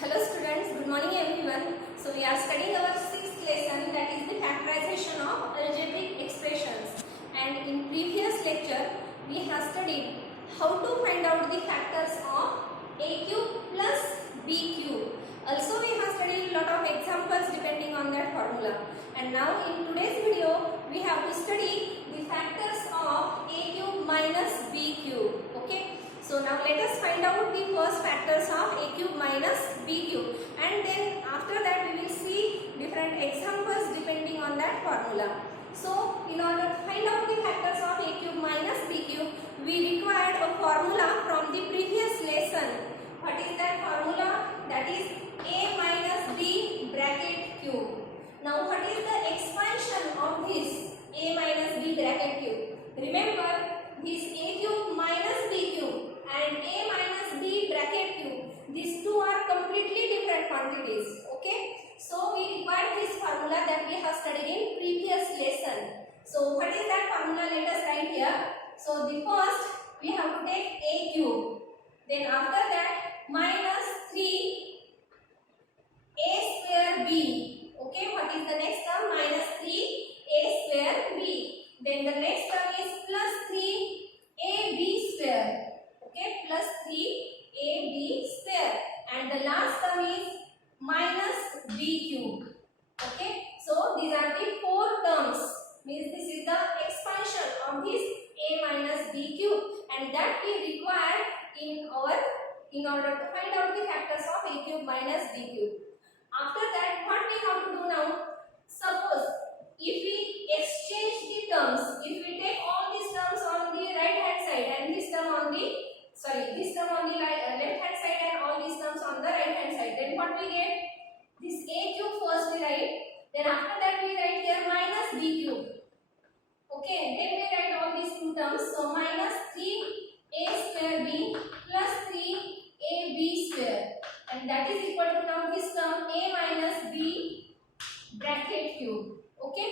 Hello students, good morning everyone. So we are studying our sixth lesson, that is the factorization of algebraic expressions. And in previous lecture we have studied how to find out the factors of a cube plus b cube. Also we have studied a lot of examples depending on that formula. And now in today's video we have to study the factors of a cube minus b cube. Okay. So now let us find out the first factors of a cube minus b cube, and then after that we will see different examples depending on that formula. So in order to find out the factors of a cube minus b cube, we required a formula from the previous lesson. What is that formula? That is a minus b bracket cube. Now what is the expansion of this a minus b bracket cube? Remember, this a cube minus b cube and a minus b bracket cube, these two are completely different quantities. Okay, so we require this formula that we have studied in previous lesson. So what is that formula? Let us write here. So the first we have to take a cube, then after that minus 3 a square b. Okay, what is the next term? Minus 3 a square b. Then the next term is plus 3 a b square. Okay, plus 3ab square, and the last term is minus b cube. Okay, so these are the four terms, means this is the expansion of this a minus b cube, and that we require in order to find out the factors of a cube minus b cube. After that, what we have to do now? Suppose if we exchange the terms, if we take all these terms on the right hand side and this term on the left hand side and all these terms on the right hand side, then what we get? This a cube first we write, then after that we write here minus b cube. Okay, then we write all these two terms. So minus 3a square b plus 3ab square, and that is equal to now this term a minus b bracket cube. Okay,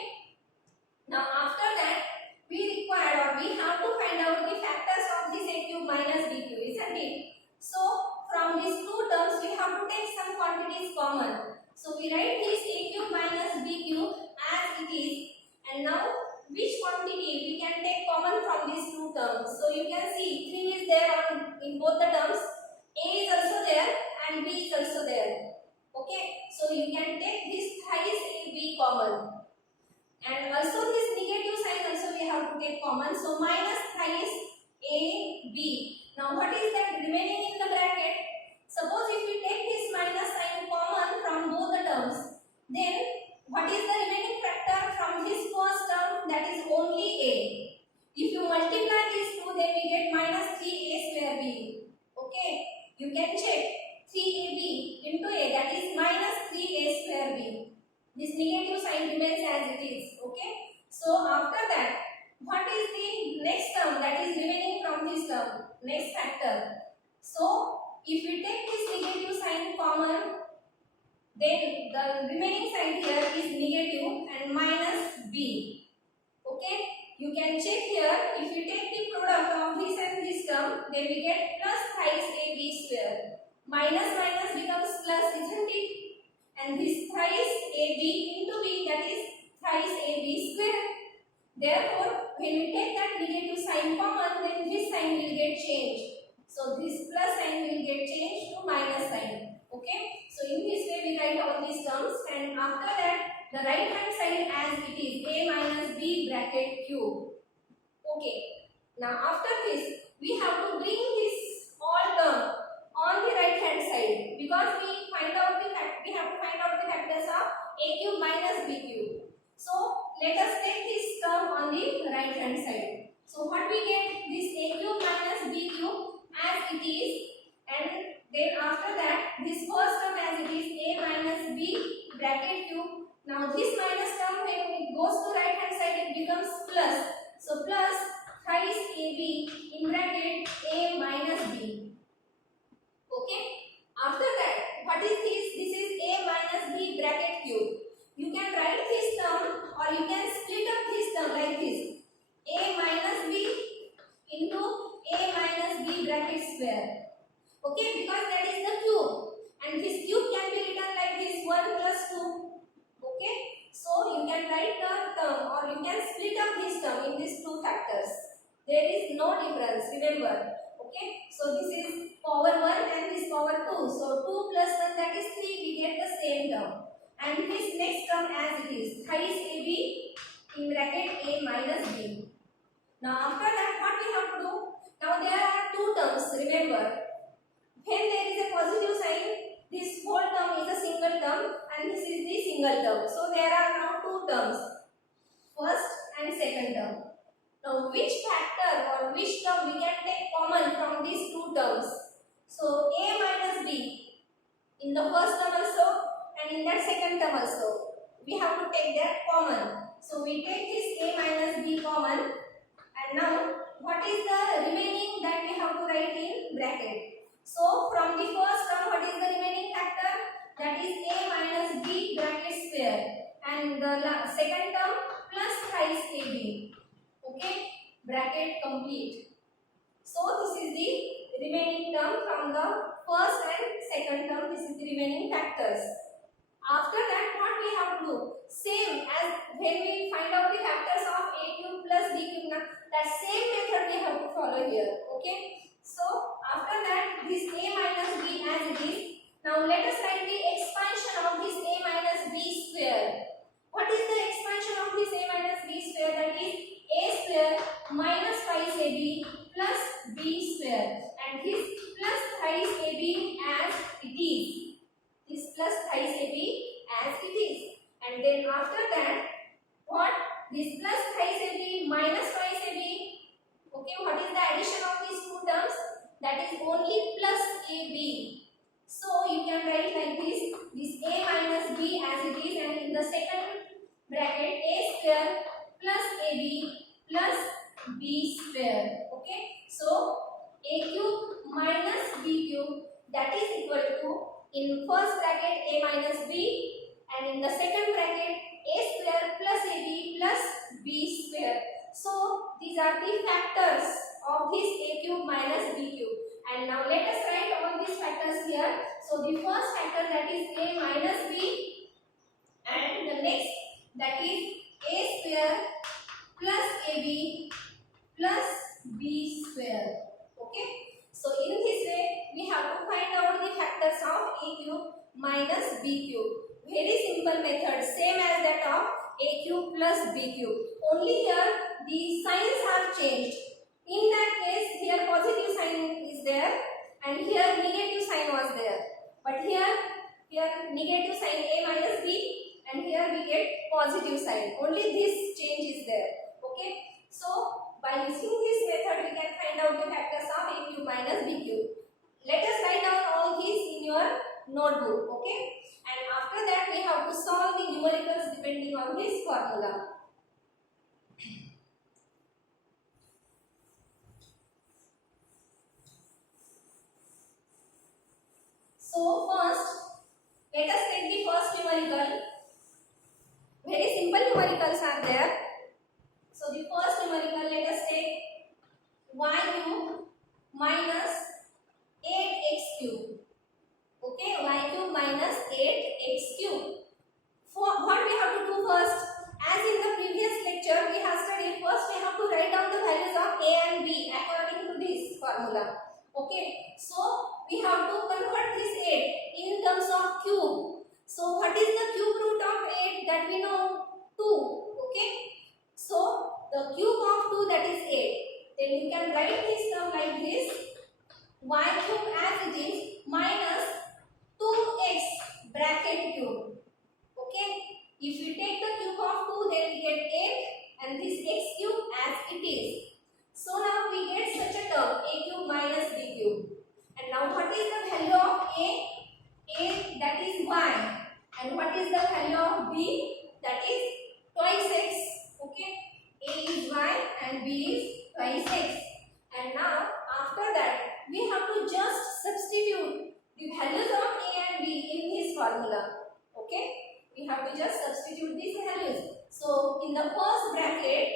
now after that we require, or we have to find out the factors of this a cube minus b cube, isn't it? So from these two terms we have to take some quantities common. So we write this a cube minus b cube as it is, and now which quantity we can take common from these two terms? So you can see 3 is there in both the terms, a is also there and b is also there. Okay, so you can take this thrice ab common. And also this negative sign also we have to take common. So minus thrice ab. Now what is that remaining in the bracket? Suppose if we take this minus sign common from both the terms, then what is the remaining factor from this first term? That is only a. If you multiply these two, then we get minus 3a square b. Okay, you can check 3ab into a, that is minus 3a square b. This negative sign remains as it is. Okay, so after that, what is the next term that is remaining from this term? Next factor. So if we take this negative sign common, then the remaining sign here is negative and minus b. Okay, you can check here. If you take the product of this and this term, then we get plus thrice ab square. Minus minus becomes plus, isn't it? And this thrice ab into b, that is thrice ab square. Therefore, when we take that negative sign common, then this sign will get changed. So this plus sign will get changed to minus sign. Okay, so in this way we write all these terms, and after that the right hand side as it is a minus b bracket cube. Okay, now after this we have to bring this all term on the right hand side, because we have to find out the factors of a cube minus b cube. So let us take this term on the right hand side. So what we get? This a cube minus b cube as it is, and then after that this first term as it is a minus b bracket cube. Now this minus term, when it goes to right hand side, it becomes plus. So plus thrice ab in bracket a minus b. Okay, after that what is this? This is a minus b bracket cube. You can write this term, or you can split up this term like this, a minus b into a minus b bracket square. Okay, because that is the cube, and this cube 2. So 2 plus 1, that is 3. We get the same term. And this next term as it is, thrice AB in bracket A minus B. Now after that, what we have to do? Now there are two terms. Remember, when there is a positive sign, this whole term is a single term and this is the single term. So there are now two terms, first and second term. Now which factor or which term we can take common from these two terms? So A minus B in the first term also and in that second term also, we have to take that common. So we take this A minus B common, and now what is the remaining that we have to write in bracket? So from the first term, what is the remaining factor? That is A minus B bracket square, and the second term plus thrice AB. Okay, bracket complete. So this is the remaining term from the first and second term. This is the remaining factors. After that, what we have to do? Same as when we find out the factors of A cube plus B cube. Now that same method we have to follow here. Okay. So after that, this A minus B as it is. Now let us write the expansion of this A minus B square. What is the expansion of this A minus B square? That is A square minus twice AB plus B square, and this plus thrice AB as it is. This plus thrice AB as it is. And then after that, what? This plus thrice AB minus twice AB. Okay, what is the addition of these two terms? That is only plus AB. So you can write like this A minus B as it is, and in the second bracket A square plus AB plus B square. Okay, so A cube minus B cube, that is equal to, in first bracket A minus B, and in the second bracket A square plus AB plus B square. So these are the factors of this A cube minus B cube. And now let us write all these factors here. So the first factor, that is A minus B, and the next, that is A square plus AB plus B square. Okay. So in this way, we have to find out the factors of A cube minus B cube. Very simple method, same as that of A cube plus B cube. Only here the signs are changed. In that case, here positive sign is there and here negative sign was there. But here negative sign A minus B, and here we get positive sign. Only this change is there. Okay. So by using this method, we can find out the factors of A cube minus B cube. Let us write down all these in your notebook. Okay. And after that, we have to solve the numericals depending on this formula. So first, let us take the first numerical. Very simple numericals are there. So the first numerical, let us take y cube minus 8x cube. Okay, y cube minus 8x cube. For what we have to do first? As in the previous lecture, we have studied, first we have to write down the values of a and b according to this formula. Okay, so we have to convert this 8 in terms of cube. So what is the cube root of 8? That we know 2. Okay, so the cube of 2, that is 8. Then you can write this term like this: y cube as it is minus 2x bracket cube. Okay, if we take the cube of 2, then we get 8 and this x cube as it is. So now we get such a term, a cube minus b cube. And now what is the value of a? A, that is y. And what is the value of b? That is twice x. Okay, a is y and b is twice x. And now after that, we have to just substitute the values of a and b in this formula. Okay, we have to just substitute these values. So in the first bracket,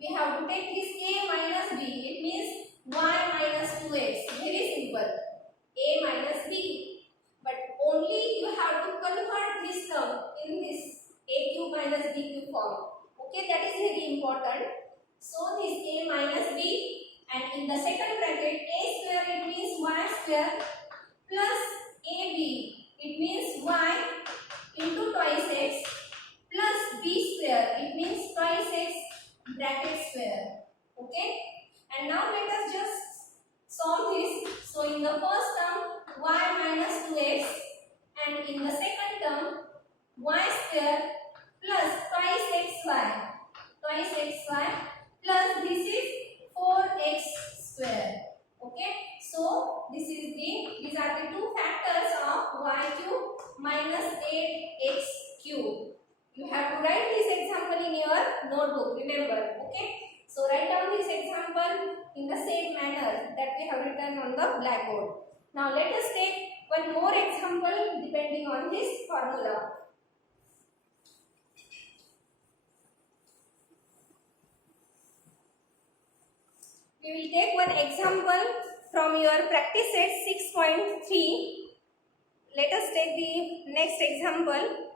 we have to take this a minus b. It means y minus 2x. Very simple. A minus b. But only you have to convert this term in this a cube minus b cube form. Okay, that is very important. So this a minus b, and in the second bracket a square, it means y square plus AB, it means y into twice x plus b square, it means twice x bracket square. Okay, and now let us just solve this. So in the first term y minus 2x, and in the second term y square plus twice xy plus this is 4x square. Okay, so these are the two factors of y cube minus 8x cube. You have to write this example in your notebook, remember. Okay, so write down this example in the same manner that we have written on the blackboard. Now let us take one more example depending on this formula. We will take one example from your practice set 6.3. Let us take the next example,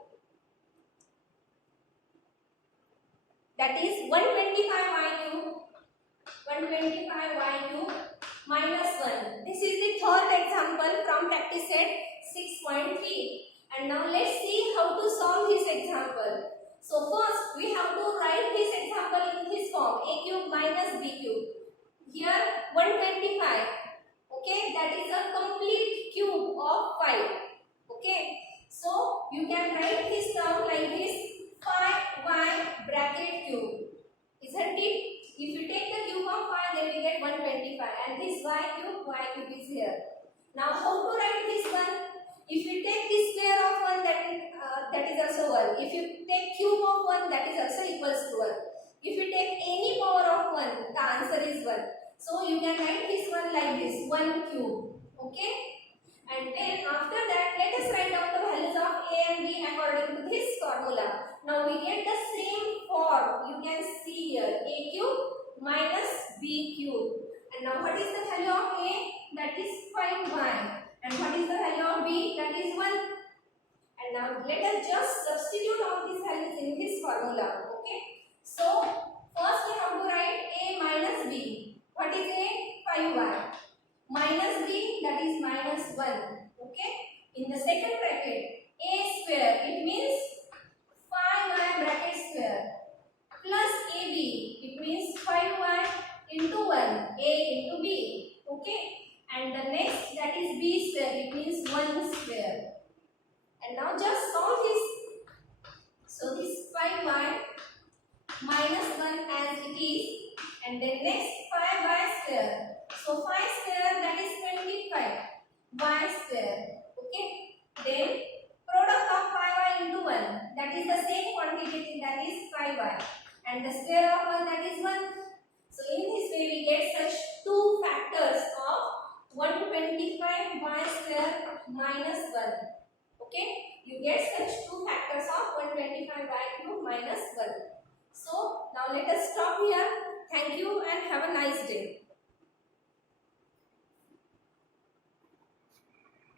that is 125y cube minus 1. This is the third example from practice set 6.3. And now let's see how to solve this example. So first we have to write this example in this form, a cube minus b cube. Here 125. Okay, that is a complete cube of 5. Okay, so you can write this term like this, 5y bracket cube, isn't it? If you take the cube of 5, then we get 125, and this y cube is here. Now how to write this one? If you take the square of 1, that is also 1. If you take cube of 1, that is also equals to 1. If you take any power of 1, the answer is 1. So you can write this one like this, 1 cube. Okay, and then after that let us write down the values of a and b according to this formula. Now we get the same form. You can see here, a cube minus b cube. And now what is the value of a? That is 5y. And what is the value of b? That is 1. And now let us just substitute all these values in this formula. Okay, so first we have to write a minus b. What is a? 5y. Minus b, that is minus 1. Okay, in the second bracket, a square, it means 5y bracket square, plus ab, it means 5y into 1, a into b. Okay, and the next, that is b square, it means 1 square. And now just solve this. So this 5y minus 1 as it is, and then next 5y square. So 5 square, that is 25 y square. Okay, then product of 5y into 1, that is the same quantity, that is 5y, and the square of 1, that is 1. So in this way we get such two factors of 125 y square minus 1. Okay, you get such two factors of 125 y cube minus 1. So now let us stop here. Thank you and have a nice day.